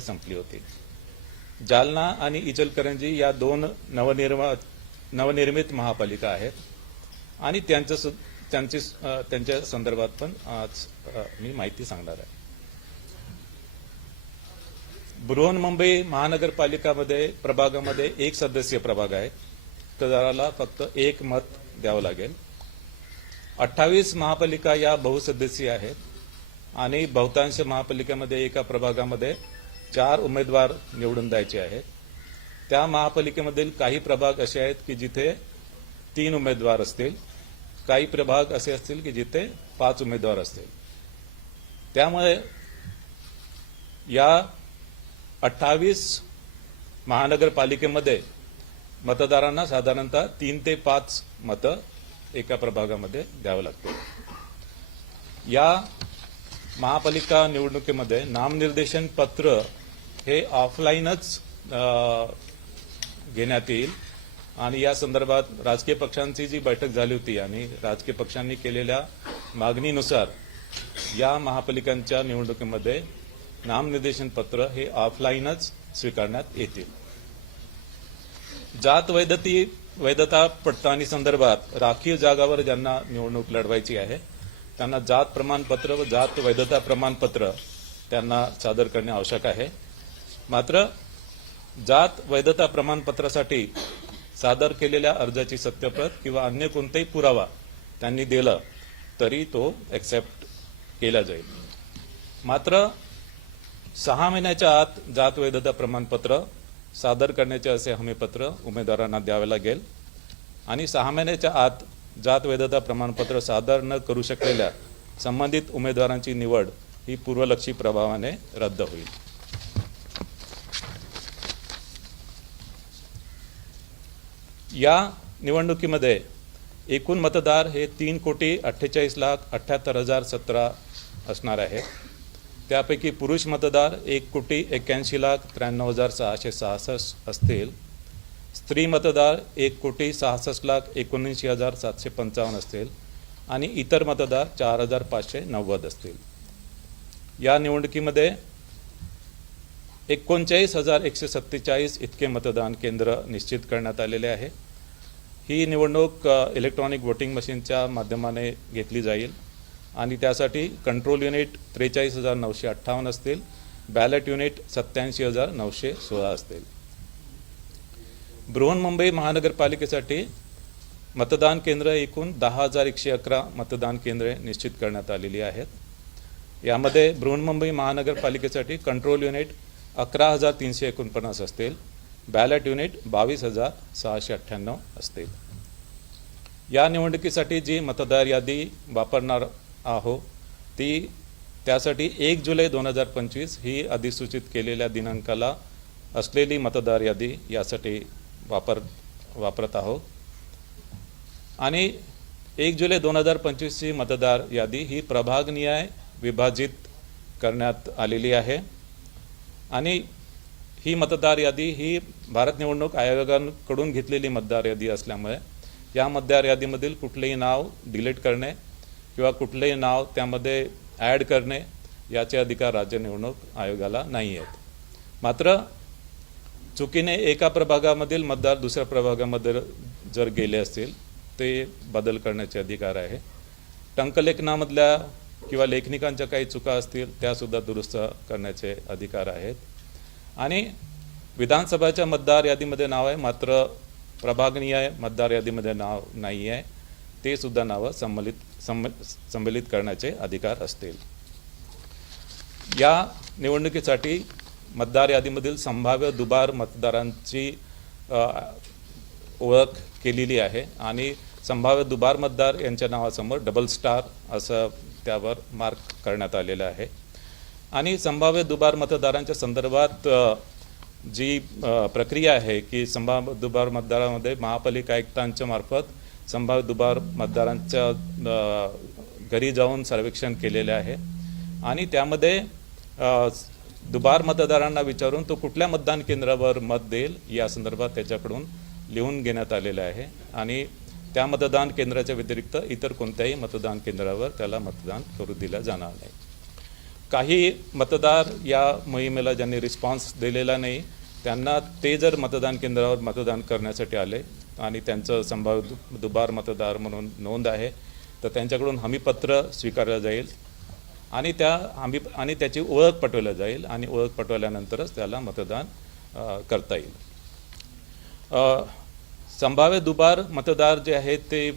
संपली होती। जालना आणि इचलकरंजी या दोन नवनिर्मित महापालिका आहेत आणि त्यांच्या संदर्भात पण आज मी माहिती सांगणार आहे। बृहन्मुंबई महानगरपालिकामध्ये प्रभागामध्ये एक सदस्य प्रभाग आहे, मतदाराला फक्त एक मत द्यावं लागेल। 28 महापालिका या बहुसदस्यीय आहेत आणि बहुतांश महापालिकेमध्ये एका प्रभागामध्ये 4 उमेदवार निवडून द्यायचे आहेत। त्या महापालिकेमधील काही प्रभाग असे आहेत की जिथे 3 उमेदवार असतील, काही प्रभाग असे असतील की जिथे 5 उमेदवार असतील। त्यामुळे या 28 महानगरपालिकेमध्ये मतदारांना साधारणतः 3 ते 5 मतं एका प्रभागामध्ये द्यावं लागतील। या महापालिका निवडणुकीमध्ये नामनिर्देशन पत्र हे ऑफलाईनच घेण्यात येईल आणि या संदर्भात राजकीय पक्षांची जी बैठक झाली होती आणि राजकीय पक्षांनी केलेल्या मागणीनुसार या महापालिकांच्या निवडणुकीमध्ये नामनिर्देशन पत्र हे ऑफलाईनच स्वीकारण्यात येतील। जात वैधता पडताळणी संदर्भात राखीव जागावर ज्यांना निवडणूक लढवायची आहे त्यांना जात प्रमाणपत्र व जात वैधता प्रमाणपत्र त्यांना सादर करणे आवश्यक आहे। मात्र जात वैधता प्रमाणपत्रासाठी सादर केलेल्या अर्जाची सत्यप्रत किंवा अन्य कोणताही पुरावा त्यांनी दिला तरी तो एक्सेप्ट केला जाईल। मात्र 6 महिन्याच्या आत जात वैधता प्रमाणपत्र सादर करण्याचे असे हमीपत्र उमेदवारांना द्यावे लागेल आणि 6 महिन्याच्या आत जात वैधता प्रमाणपत्र सादर न करू शकलेल्या संबंधित उमेदवारांची निवड ही पूर्वलक्षी प्रभावाने रद्द होईल। या निवडणुकीमध्ये एकूण मतदार हे 3,48,78,017 असणार आहेत। त्यापैकी पुरुष मतदार 1,81,93,666 असतील, स्त्री मतदार 1,66,19,755 असतील आणि इतर मतदार 4,590 असतील। या निवडणुकीमध्ये 39,147 इतके मतदान केंद्र निश्चित करण्यात आलेले आहे। ही निवडणूक इलेक्ट्रॉनिक वोटिंग मशीनच्या माध्यमाने घेतली जाईल आणि त्यासाठी कंट्रोल युनिट 43,958 असतील, बॅलेट युनिट 87,916 असतील। बृहन्मुंबई महानगरपालिकेसाठी मतदान केंद्र एकूण 10,111 मतदान केंद्रे निश्चित करण्यात आलेली आहेत। यामध्ये बृहन्मुंबई महानगरपालिकेसाठी कंट्रोल युनिट 11,349 असतील, बॅलेट युनिट 22,698 असतील। या निवडणुकीसाठी जी मतदार यादी वापरणार आहोत त्यासाठी 1 जुलै 2025 ही अधिसूचित केलेल्या दिनांकाला असलेली मतदार यादी यासाठी वापरत आहोत आणि 1 जुलै 2025 ची मतदार यादी ही प्रभागनिहाय विभाजित करण्यात आलेली आहे आणि ही मतदार यादी ही भारत निवडणूक आयोगाकडून घेतलेली मतदार यादी असल्यामुळे या मतदार यादीमधील कुठलेही नाव डिलीट करणे किंवा कुठलेही नाव त्यामध्ये ॲड करणे याचे अधिकार राज्य निवडणूक आयोगाला नाही आहेत। मात्र चुकीने एका प्रभागामधील मतदार दुसऱ्या प्रभागामध्ये जर गेले असतील ते बदल करण्याचे अधिकार आहे। टंकलेखनामधल्या किंवा लेखनिकांच्या काही चुका असतील त्यासुद्धा दुरुस्त करण्याचे अधिकार आहेत आणि विधानसभाच्या मतदार यादीमध्ये नाव आहे मात्र प्रभागनिहाय मतदार यादीमध्ये नाव नाही आहे ते सुद्धा नावं संमेलित करण्याचे अधिकार असतील। या निवडणुकीसाठी मतदार यादीमधील संभाव्य दुबार मतदारांची ओळख केलेली आहे आणि संभाव्य दुबार मतदार यांच्या नावासमोर डबल स्टार असं त्यावर मार्क करण्यात आलेलं आहे आणि संभाव्य दुबार मतदारांच्या संदर्भात जी प्रक्रिया आहे की संभाव्य दुबार मतदारामध्ये महापालिका आयुक्तांच्या मार्फत संभाव्य दुबार मतदारांच्या घरी जाऊन सर्वेक्षण केलेले आहे आणि त्यामध्ये दुबार मतदारांना विचारून तो कुठल्या मतदान केंद्रावर मत देईल या संदर्भात त्याच्याकडून लिहून घेण्यात आलेले आहे आणि त्या मतदान केंद्राच्या व्यतिरिक्त इतर कोणत्याही मतदान केंद्रावर त्याला मतदान करू दिलं जाणार नाही। काही मतदार या मोहिमेला ज्यांनी रिस्पॉन्स दिलेला नाही त्यांना ते जर मतदान केंद्रावर मतदान करण्यासाठी आले आणि त्यांचं संभाव्य दुबार मतदार म्हणून नोंद आहे तर त्यांच्याकडून हमीपत्र स्वीकारलं जाईल आणि त्याची ओळख पटवली जाईल आणि ओळख पटवल्यानंतरच त्याला मतदान करता येईल. संभाव्य दुबार मतदार जे आहेत ते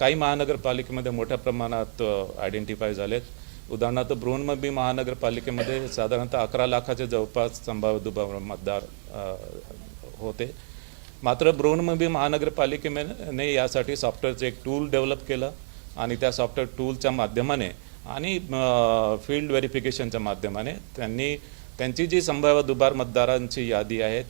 काही महानगरपालिकेमध्ये मोठ्या प्रमाणात आयडेंटिफाय झालेत. उदाहरणार्थ बृहन्मुंबई महानगरपालिकेमध्ये साधारणतः 11 लाखाच्या जवळपास संभाव्य दुबार मतदार होते. मात्र बृहन्मुंबई महानगरपालिकेने यासाठी सॉफ्टवेअरचं एक टूल डेव्हलप केलं आणि त्या सॉफ्टवेअर टूलच्या माध्यमाने आणि फील्ड व्हेरिफिकेशनच्या माध्यमाने त्यांची जी संभाव्य दुबार मतदारांची यादी आहे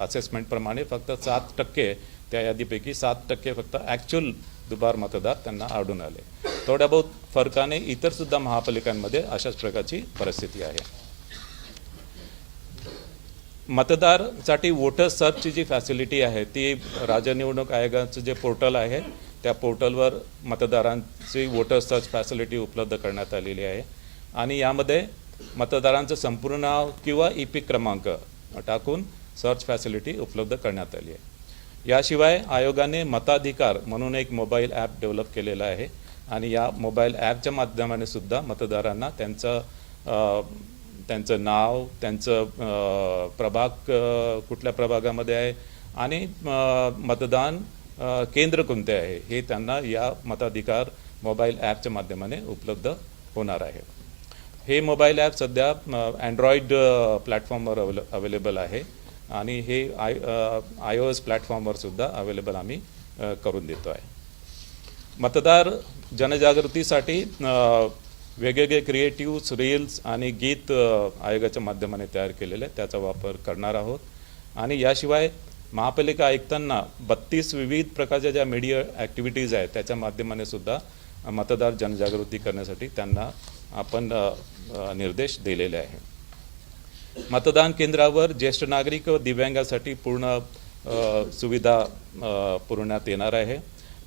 असेसमेंटप्रमाणे फक्त 7% त्या यादीपैकी 7% फक्त ॲक्च्युअल दुबार मतदार त्यांना आढळून आले. थोड्या बहुत फरकाने इतरसुद्धा महापालिकांमध्ये अशाच प्रकारची परिस्थिती आहे. मतदारसाठी वोटर सर्चची जी फॅसिलिटी आहे ती राज्य निवडणूक आयोगाचं जे पोर्टल आहे त्या पोर्टलवर मतदारांची वोटर सर्च फॅसिलिटी उपलब्ध करण्यात आलेली आहे आणि यामध्ये मतदारांचं संपूर्ण नाव किंवा ई-पिक क्रमांक टाकून सर्च फॅसिलिटी उपलब्ध करण्यात आली आहे. याशिवाय आयोगाने मताधिकार म्हणून एक मोबाईल ॲप डेव्हलप केलेला आहे आणि या मोबाईल ॲपच्या माध्यमाने सुद्धा मतदारांना त्यांचं नाव, त्यांचं प्रभाग कुठल्या प्रभागामध्ये आहे आणि मतदान केंद्र कोणते आहे हे त्यांना या मताधिकार मोबाईल ॲपच्या माध्यमाने उपलब्ध होणार आहे. हे मोबाईल ॲप सध्या अँड्रॉइड प्लॅटफॉर्मवर अवेलेबल आहे आणि हे iOS प्लॅटफॉर्मवर सुद्धा अवेलेबल आम्ही करून देतो आहे. मतदार जनजागृतीसाठी वेगवेगळे क्रिएटिव्ह रील्स आणि गीत आयोगाच्या माध्यमाने तयार केलेले त्याचा वापर करणार आहोत आणि याशिवाय महापालिका आयुक्तांना 32 विविध प्रकारच्या ज्या मीडिया ॲक्टिव्हिटीज आहेत त्याच्या माध्यमाने सुद्धा मतदार जनजागृती करण्यासाठी त्यांना आपण निर्देश दिलेले आहे. मतदान केंद्रावर ज्येष्ठ नागरिक व दिव्यांगासाठी पूर्ण सुविधा पुरवण्यात येणार आहे.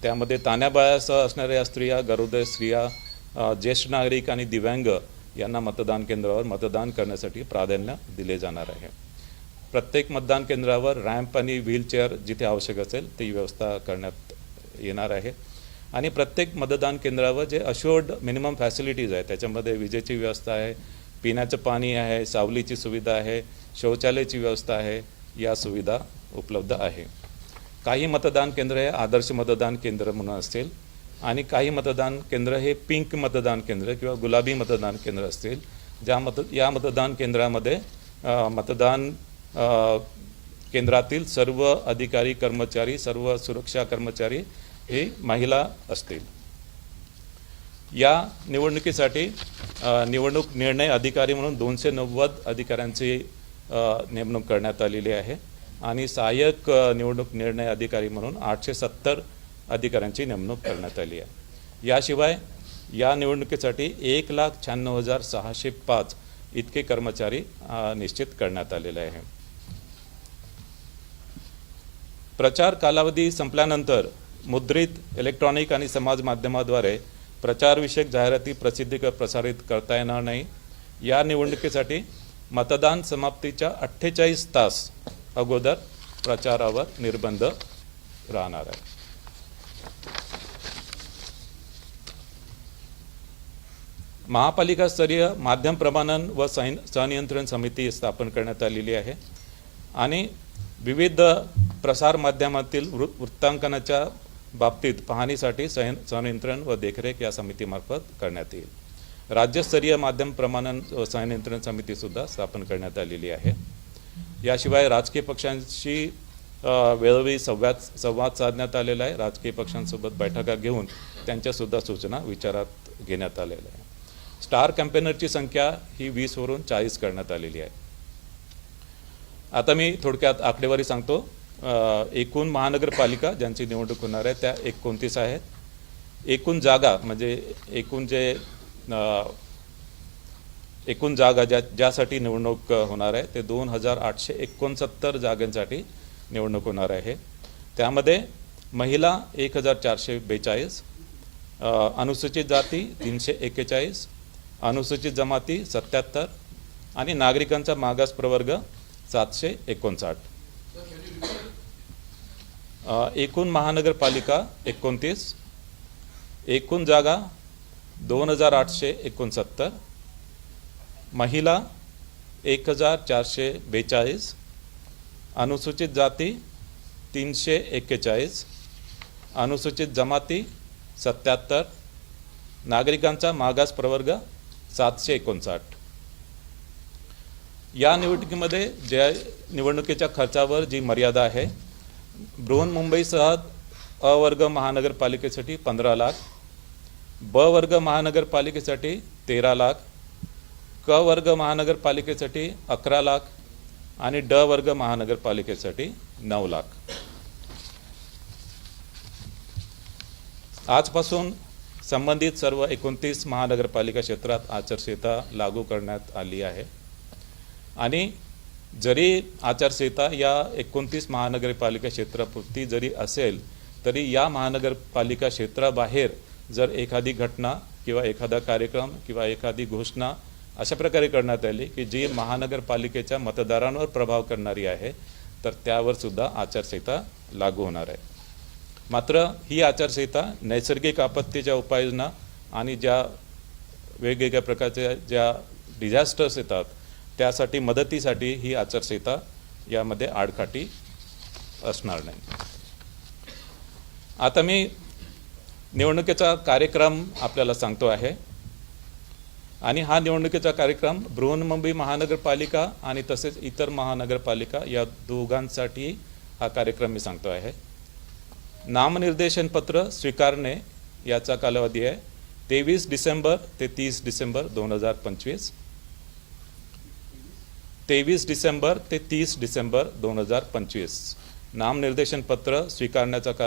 त्यामध्ये तान्याबाळासह असणाऱ्या स्त्रिया, गरोदर स्त्रिया, ज्येष्ठ नागरिक आणि दिव्यांग यांना मतदान केंद्रावर मतदान करण्यासाठी प्राधान्य दिले जाणार आहे. प्रत्येक मतदान केंद्रावर रॅम्प आणि व्हीलचेअर जिथे आवश्यक असेल ती व्यवस्था करण्यात येणार आहे आणि प्रत्येक मतदान केंद्रावर जे अश्युअर्ड मिनिमम फॅसिलिटीज आहे त्याच्यामध्ये विजेची व्यवस्था आहे, पिण्याचं पाणी आहे, सावलीची सुविधा आहे, शौचालयाची व्यवस्था आहे, या सुविधा उपलब्ध आहे. काही मतदान केंद्र हे आदर्श मतदान केंद्र म्हणून असतील आणि काही मतदान केंद्र हे पिंक मतदान केंद्र किंवा गुलाबी मतदान केंद्र असतील. या मतदान केंद्रामध्ये मतदान केंद्रातील सर्व अधिकारी कर्मचारी, सर्व सुरक्षा कर्मचारी हे महिला असतील. या निवडणुकीसाठी निवडणूक निर्णय अधिकारी म्हणून 290 अधिकाऱ्यांची नेमणूक करण्यात आलेली आहे आणि सहाय्यक निवडणूक निर्णय अधिकारी म्हणून 870 अधिकाऱ्यांची नेमणूक करण्यात आली आहे. याशिवाय या निवडणुकीसाठी 1,96,605 इतके कर्मचारी निश्चित करण्यात आलेले आहे. प्रचार कालावधी संपल्यानंतर मुद्रित, इलेक्ट्रॉनिक आणि समाज माध्यमाद्वारे प्रचारविषयक जाहिराती प्रसारित करता येणार नाही. या निवडणुकीसाठी मतदान समाप्तीच्या 48 तास अगोदर प्रचारावर निर्बंध राहणार आहे. महापालिका स्तरीय माध्यम प्रमाणन व संनियंत्रण समिती स्थापन करण्यात आलेली आहे आणि विविध प्रसार माध्यमातील वृत्तांकनाच्या बाबतीत पाहणीसाठी संनियंत्रण व देखरेख या समितीमार्फत करण्यात येईल. राज्यस्तरीय माध्यम प्रमाणन व संनियंत्रण समितीसुद्धा स्थापन करण्यात आलेली आहे. याशिवाय राजकीय पक्षांशी वेळोवेळी संवाद साधण्यात आलेला आहे. राजकीय पक्षांसोबत बैठका घेऊन त्यांच्यासुद्धा सूचना विचारात घेण्यात आलेल्या आहे. स्टार कॅम्पेनरची संख्या ही 20 वरून 40 करण्यात आलेली आहे. आता मी थोडक्यात आकडेवारी सांगतो. एकूण महानगरपालिका ज्यांची निवडणूक होणार आहे त्या 29 आहेत. एकूण जागा म्हणजे एकूण जागा ज्यासाठी निवडणूक होणार आहे ते 2,869 जागांसाठी निवडणूक होणार आहे. त्यामध्ये महिला 1,442, अनुसूचित जाती 341, अनुसूचित जमाती 77 आणि नागरिकांचा मागास प्रवर्ग 759. एकूण महानगरपालिका 29, एकूण जागा 2869, महिला 1442, अनुसूचित जाती 341, अनुसूचित जमाती 77, नागरिकांचा मागास प्रवर्ग 759. या निवडणुकीमध्ये ज्या निवडणुकीच्या खर्चावर जी मर्यादा आहे, बृहन्मुंबईसह अ वर्ग महानगरपालिकेसाठी 15 लाख, ब वर्ग महानगरपालिकेसाठी 13 लाख, क वर्ग महानगरपालिकेसाठी 11 लाख आणि ड वर्ग महानगरपालिकेसाठी 9 लाख. आजपासून संबंधित सर्व 29 महानगरपालिका क्षेत्रात आचारसंहिता लागू करण्यात आली आहे आणि जरी आचारसंहिता या 29 महानगरपालिका क्षेत्रापुरती जरी असेल तरी या महानगरपालिका क्षेत्राबाहेर जर एखादी घटना किंवा एखादा कार्यक्रम किंवा एखादी घोषणा अशा प्रकारे करण्यात आली की जी महानगरपालिकेच्या मतदारांवर प्रभाव करणारी आहे तर त्यावर सुद्धा आचारसंहिता लागू होणार आहे. मात्र ही आचारसंहिता नैसर्गिक आपत्तीच्या उपाययोजना आणि ज्या वेगवेगळ्या प्रकारच्या ज्या डिझास्टर्स येतात त्यासाठी मदतीसाठी ही आचारसंहिता यामध्ये आडकाठी असणार नाही. आता मी निवडणुकीचा कार्यक्रम आपल्याला सांगतो आहे आणि हा निवडणुकीचा कार्यक्रम बृहन्मुंबई महानगरपालिका आणि तसेच इतर महानगरपालिका या दोघांसाठी हा कार्यक्रम मी सांगतो आहे. नामनिर्देशन पत्र स्वीकारणे याचा कालावधी आहे 23 डिसेंबर ते 30 डिसेंबर 2025. 23 डिसेंबर ते 30 डिसेंबर 2025 नामनिर्देशन पत्र स्वीकारण्याचा